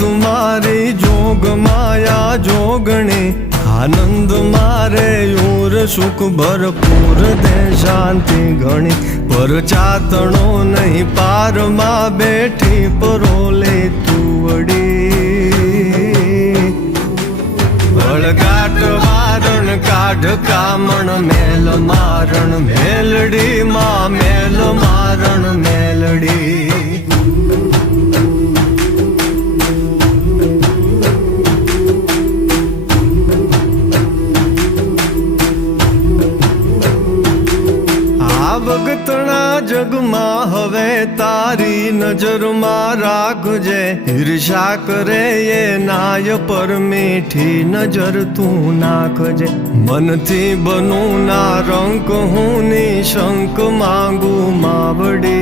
तुम्हारी जोग माया जोगणी आनंद मारे ऊर सुख भरपूर दे शांति घणी पर चातणो नहीं पार मां बैठी परोले तुवड़ी वळगाट वारण काढ कामण मेल मारण मेलडी मां मेल मारण मेलडी भगतना जग में हवे तारी नजर में राखजे ईर्षा करे ये नाय पर मीठी नजर तू नाखजे मन थी बनू ना रंक हूँ निशंक मांगू मावड़ी